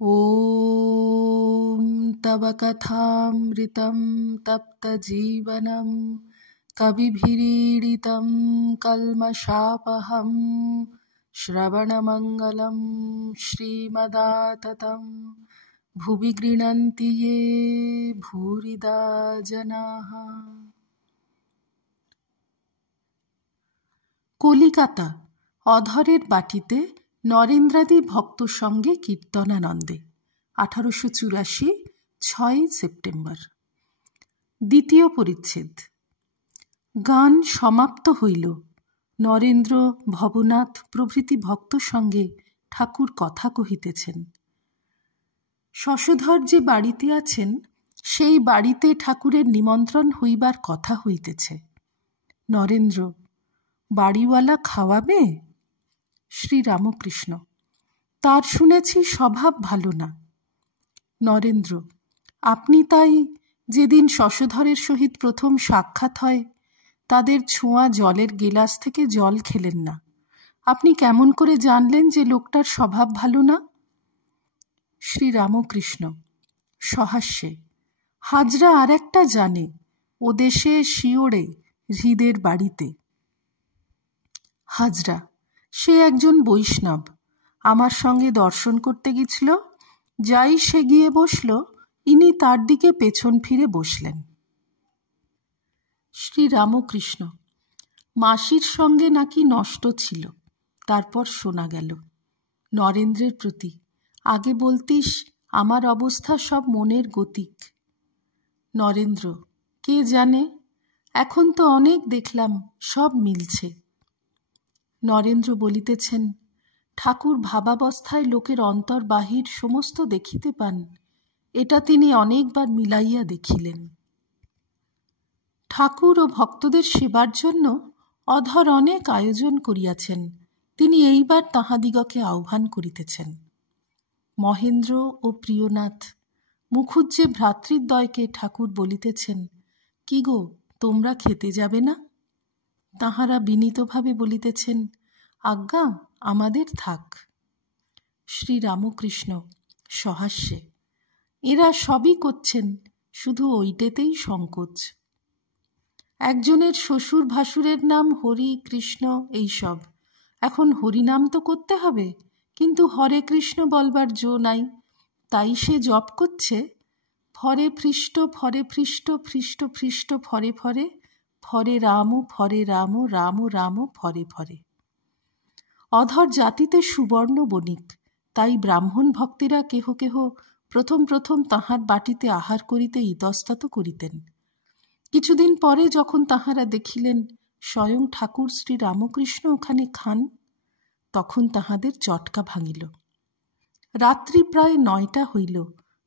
ॐ तव कथामृतं तप्तजीवनं कविभिरीडितं कल्मषापहं श्रवणमङ्गलं श्रीमदाततं भुवि गृह्णन्ति ये भूरिदा जनाः। কলিকাতা অধরের বাটিতে নরেন্দ্রাদি ভক্ত সঙ্গে কীর্তনানন্দে 1884 6 সেপ্টেম্বর। দ্বিতীয় পরিচ্ছেদ। গান সমাপ্ত হইল। নরেন্দ্র, ভবনাথ প্রভৃতি ভক্ত সঙ্গে ঠাকুর কথা কহিতেছেন। শশধর যে বাড়িতে আছেন সেই বাড়িতে ঠাকুরের নিমন্ত্রণ হইবার কথা হইতেছে। নরেন্দ্র: বাড়িওয়ালা খাওয়াবে? শ্রীরামকৃষ্ণ: তার শুনেছি স্বভাব ভালো না। নরেন্দ্র: আপনি তাই যেদিন শশধরের সহিত প্রথম সাক্ষাৎ হয় তাদের ছোঁয়া জলের গেলাস থেকে জল খেলেন না। আপনি কেমন করে জানলেন যে লোকটার স্বভাব ভালো না? শ্রীরামকৃষ্ণ সহাস্যে: হাজরা আর একটা জানে, ও দেশে শিওড়ে হৃদের বাড়িতে। হাজরা: সে একজন বৈষ্ণব, আমার সঙ্গে দর্শন করতে গেছিল, যাই সে গিয়ে বসল, ইনি তার দিকে পেছন ফিরে বসলেন। শ্রীরামকৃষ্ণ: মাসির সঙ্গে নাকি নষ্ট ছিল, তারপর শোনা গেল। নরেন্দ্রের প্রতি: আগে বলতিস, আমার অবস্থা সব মনের গতিক। নরেন্দ্র: কে জানে, এখন তো অনেক দেখলাম, সব মিলছে। নরেন্দ্র বলিতেছেন: ঠাকুর ভাবাবস্থায় লোকের অন্তর বাহির সমস্ত দেখিতে পান, এটা তিনি অনেকবার মিলাইয়া দেখিলেন। ঠাকুর ও ভক্তদের সেবার জন্য অধর অনেক আয়োজন করিয়াছেন, তিনি এইবার তাহাদিগকে আহ্বান করিতেছেন। মহেন্দ্র ও প্রিয়নাথ মুখুজ্জে ভ্রাতৃদ্বয়কে ঠাকুর বলিতেছেন: কি গো, তোমরা খেতে যাবে না? তাহারা বিনীতভাবে বলিতেছেন: আজ্ঞা, আমাদের থাক। শ্রীরামকৃষ্ণ সহাস্যে: এরা সবই করছেন, শুধু ওইটেতেই সংকোচ। একজনের শ্বশুর ভাসুরের নাম হরি কৃষ্ণ এইসব, এখন হরিনাম তো করতে হবে, কিন্তু হরে কৃষ্ণ বলবার জো নাই, তাই সে জপ করছে ফরে পৃষ্ট ফরে পৃষ্ট পৃষ্ট পৃষ্ট ফরে ফরে ফরে রাম রাম রাম ফরে ফরে। অধর জাতিতে সুবর্ণ বণিক, তাই ব্রাহ্মণ ভক্তেরা কেহ কেহ প্রথম প্রথম তাহার বাটিতে আহার করিতে ইতস্তত করিতেন। কিছুদিন পরে যখন তাহারা দেখিলেন স্বয়ং ঠাকুর শ্রীরামকৃষ্ণ ওখানে খান, তখন তাহাদের চটকা ভাঙিল। রাত্রি প্রায় 9টা হইল।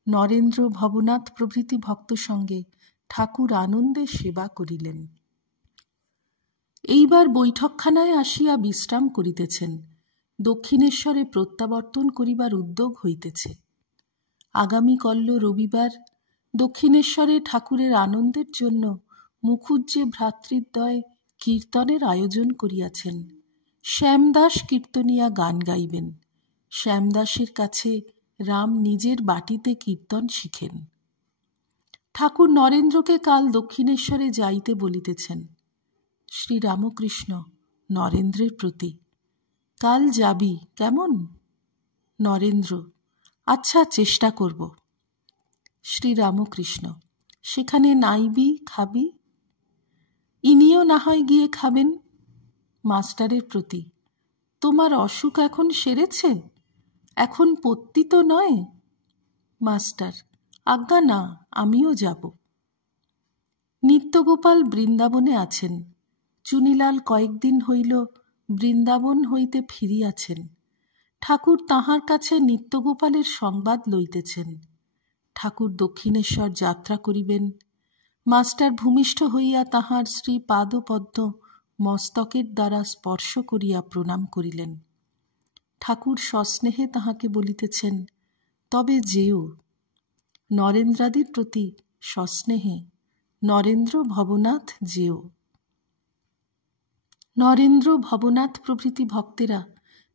নরেন্দ্র, ভবনাথ প্রভৃতি ভক্ত সঙ্গে ঠাকুর আনন্দে সেবা করিলেন। এইবার বৈঠকখানায় আসিয়া বিশ্রাম করিতেছেন। দক্ষিণেশ্বরে প্রত্যাবর্তন করিবার উদ্যোগ হইতেছে। আগামীকল্য রবিবার দক্ষিণেশ্বরে ঠাকুরের আনন্দের জন্য মুখুজ্জে ভ্রাতৃদ্বয় কীর্তনের আয়োজন করিয়াছেন। শ্যামদাস কীর্তনিয়া গান গাইবেন। শ্যামদাসের কাছে রাম নিজের বাটিতে কীর্তন শিখেন। ঠাকুর নরেন্দ্রকে কাল দক্ষিণেশ্বরে যাইতে বলিতেছেন। শ্রীরামকৃষ্ণ নরেন্দ্রের প্রতি: কাল যাবি কেমন? নরেন্দ্র: আচ্ছা, চেষ্টা করব। শ্রীরামকৃষ্ণ: সেখানে নাইবি, খাবি? ইনিও না হয় গিয়ে খাবেন। মাস্টারের প্রতি: তোমার অসুখ এখন সেরেছে? এখন পত্তি তো নয়। মাস্টার: আজ্ঞা না, আমিও যাব। নিত্যগোপাল বৃন্দাবনে আছেন। চুনিলাল কয়েকদিন হইল বৃন্দাবন হইতে ফিরিয়াছেন। ঠাকুর তাঁহার কাছে নিত্যগোপালের সংবাদ লইতেছেন। ঠাকুর দক্ষিণেশ্বর যাত্রা করিবেন। মাস্টার ভূমিষ্ঠ হইয়া তাঁহার শ্রী পাদপদ্ম মস্তকের দ্বারা স্পর্শ করিয়া প্রণাম করিলেন। ঠাকুর সস্নেহে তাহাকে বলিতেছেন, তবে যেও। নরেন্দ্রাদির প্রতি সস্নেহে: নরেন্দ্র, ভবনাথ, যেও। নরেন্দ্র, ভবনাথ প্রভৃতি ভক্তেরা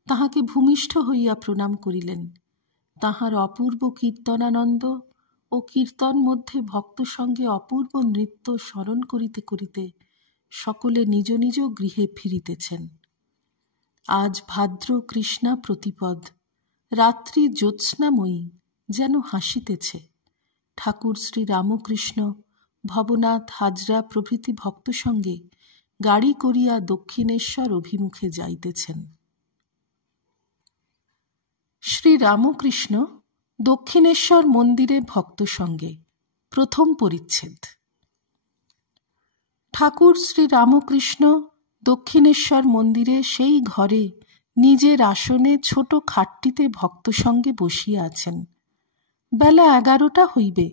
তাহাকে ভূমিষ্ঠ হইয়া প্রণাম করিলেন। তাহার অপূর্ব কীর্তনানন্দ ও কীর্তন মধ্যে ভক্ত সঙ্গে অপূর্ব নৃত্য স্মরণ করিতে করিতে সকলে নিজ নিজ গৃহে ফিরিতেছেন। আজ ভাদ্র কৃষ্ণা প্রতিপদ, রাত্রি জ্যোৎস্নাময়ী যেন হাসিতেছে। ঠাকুর শ্রী রামকৃষ্ণ, ভবনাথ, হাজরা প্রভৃতি ভক্ত সঙ্গে গাড়ি করিয়া দক্ষিণেশ্বর অভিমুখে যাইতেছেন। শ্রী রামকৃষ্ণ দক্ষিণেশ্বর মন্দিরে ভক্ত সঙ্গে, প্রথম পরিচ্ছেদ। ঠাকুর শ্রী রামকৃষ্ণ দক্ষিণেশ্বর মন্দিরে সেই ঘরে নিজের আসনে ছোট খাটটিতে ভক্ত সঙ্গে বসিয়া আছেন। বেলা 11টা হইবে,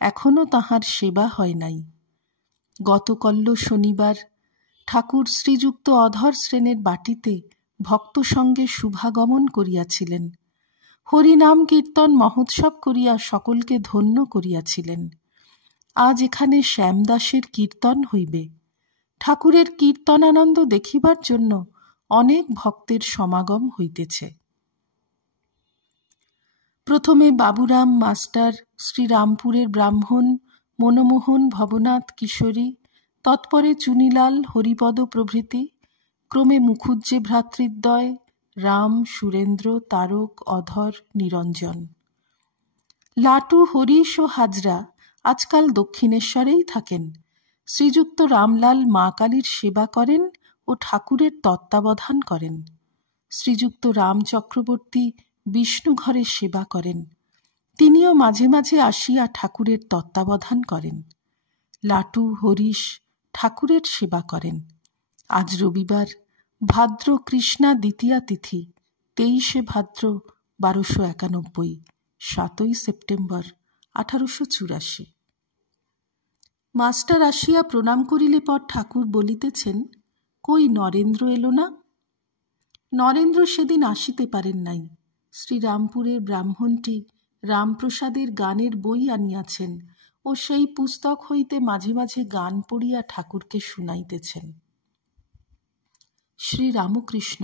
এখনো তাহার সেবা হয় নাই। গতকল্য শনিবার ঠাকুর শ্রীযুক্ত অধর শ্রেণের বাটিতে ভক্ত সঙ্গে শুভাগমন করিয়াছিলেন। হরিনাম কীর্তন মহোৎসব করিয়া সকলকে ধন্য করিয়াছিলেন। আজ এখানে শ্যামদাসের কীর্তন হইবে। ঠাকুরের কীর্তনানন্দ দেখিবার জন্য অনেক ভক্তের সমাগম হইতেছে। প্রথমে বাবুরাম মাস্টার, শ্রীরামপুরের ব্রাহ্মণ, মনমোহন, ভবনাথ, কিশোরী, তৎপরে চুনিলাল, হরিপদ প্রভৃতি, ক্রমে মুখুজ্জে ভ্রাতৃদ্বয়, রাম, সুরেন্দ্র, তারক, অধর, নিরঞ্জন। লাটু, হরিশ ও হাজরা আজকাল দক্ষিণেশ্বরেই থাকেন। শ্রীযুক্ত রামলাল মা কালীর সেবা করেন ও ঠাকুরের তত্ত্বাবধান করেন। শ্রীযুক্ত রাম চক্রবর্তী বিষ্ণু ঘরে সেবা করেন। তিনিও মাঝে মাঝে আসিয়া ঠাকুরের তত্ত্বাবধান করেন। লাটু, হরিশ ঠাকুরের সেবা করেন। আজ রবিবার, ভাদ্র কৃষ্ণা দ্বিতীয়া তিথি, 23শে ভাদ্র 1291, 7ই সেপ্টেম্বর 1884। মাস্টার আসিয়া প্রণাম করিলে পর ঠাকুর বলিতেছেন, কই নরেন্দ্র এলো না? নরেন্দ্র সেদিন আসিতে পারেন নাই। শ্রীরামপুরের ব্রাহ্মণটি রামপ্রসাদের গানের বই আনিয়াছেন ও সেই পুস্তক হইতে মাঝে মাঝে গান পড়িয়া ঠাকুরকে শুনাইতেছেন। শ্রী রামকৃষ্ণ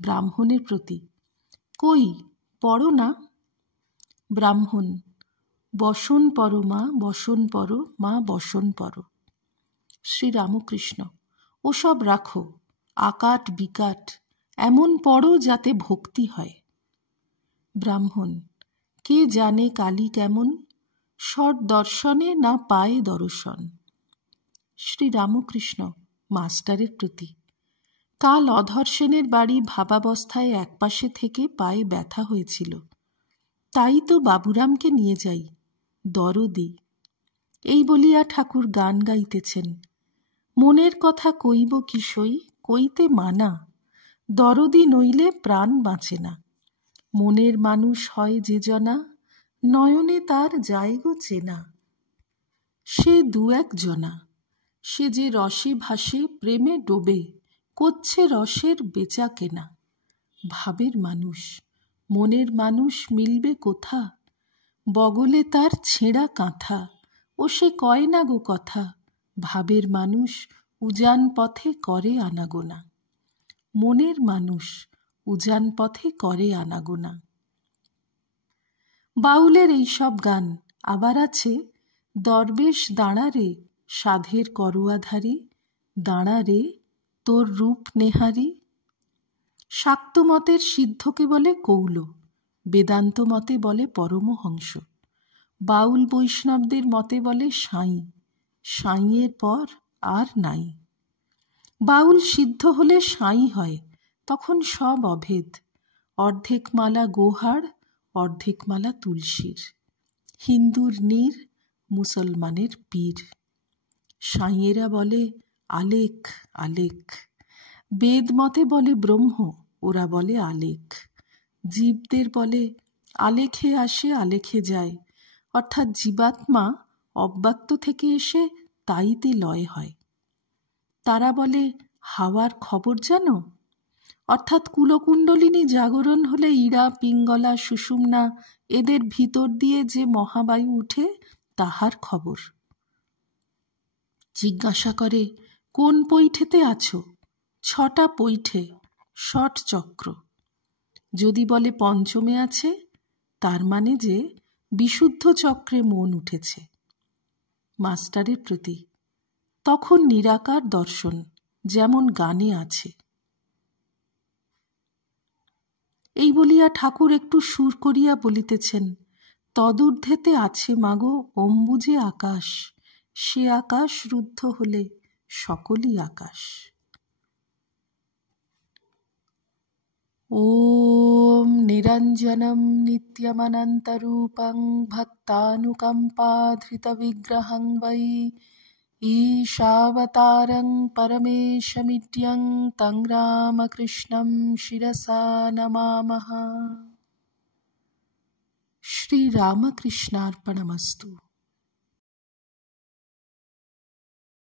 ব্রাহ্মণের প্রতি, কই পড়ো না? ব্রাহ্মণ, বসন পর মা, বসন পর মা, বসন পর। শ্রী রামকৃষ্ণ, ওসব রাখো, আকাট বিকাট এমন পড়ো যাতে ভক্তি হয়। ব্রাহ্মণ, কে জানে কালী কেমন, সৎ দর্শনে না পায় দর্শন। শ্রী রামকৃষ্ণ মাস্টারের প্রতি, কাল অধর সেনের বাড়ি ভাবাবস্থায় একপাশে থেকে পায়ে ব্যথা হয়েছিল, তাই তো বাবুরামকে নিয়ে যাই, দরদি। এই বলিয়া ঠাকুর গান গাইতেছেন। মনের কথা কইব কিসই, কইতে মানা, দরদি নইলে প্রাণ বাঁচে না। মনের মানুষ হয় যে জনা, নয়নে তার যায়গো চেনা। সে দু এক জনা, সে যে রসে ভাসে প্রেমে ডোবে, করছে রসের বেচা কেনা। ভাবের মানুষ, মনের মানুষ মিলবে কোথা, বগলে তার ছেঁড়া কাঁথা, ও সে কয় না গো কথা। ভাবের মানুষ উজান পথে করে আনাগোনা। মনের মানুষ উজান পথে করে আনাগোনা। বাউলের এইসব গান আবার আছে, দরবেশ দাঁড়া রে সাধের করোয়াধারী, দাঁড়া রে তোর রূপ নেহারি। শাক্ত মতের সিদ্ধকে বলে কৌল, বেদান্ত মতে বলে পরমহংস, বাউল বৈষ্ণবদের মতে বলে সাঁই, সাঁইয়ের পর আর নাই। বাউল সিদ্ধ হলে সাঁই হয়, তখন সব অভেদ। অর্ধেক মালা গোহার, অর্ধেক মালা তুলসীর। হিন্দুর নীর, মুসলমানের পীর। সাঁইয়েরা বলে আলেখ আলেখ, বেদ মতে বলে ব্রহ্ম, ওরা বলে আলেখ। জীবদের বলে আলেখে আসে আলেখে যায়, অর্থাৎ জীবাত্মা অব্যক্ত থেকে এসে তাইতে লয় হয়। তারা বলে হাওয়ার খবর জানো, অর্থাৎ কুলকুণ্ডলিনী জাগরণ হলে ইড়া, পিঙ্গলা, সুষুম্না এদের ভিতর দিয়ে যে মহাবায়ু উঠে তাহার খবর। জিজ্ঞাসা করে কোন পৈঠেতে আছো? 6টা পৈঠে, ষট চক্র। যদি বলে পঞ্চমে আছে, তার মানে যে বিশুদ্ধ চক্রে মন উঠেছে মাস্টারের প্রতি, তখন নিরাকার দর্শন যেমন গানে আছে। এই বলিয়া ঠাকুর একটু সুর করিয়া বলিতেছেন, তদূর্ধ্বেতে আছে মাগো অম্বুজে আকাশ, সে আকাশ রুদ্ধ হলে সকলই আকাশ। ওম নিরঞ্জনম নিত্যমনন্তরূপং ভক্তানুকম্পাধৃতবিগ্রহং বৈ ঈশাবতারং পরমেশমিড্যং তং রামকৃষ্ণং শিরসা নমামঃ। শ্রীরামকৃষ্ণার্পণমস্তু।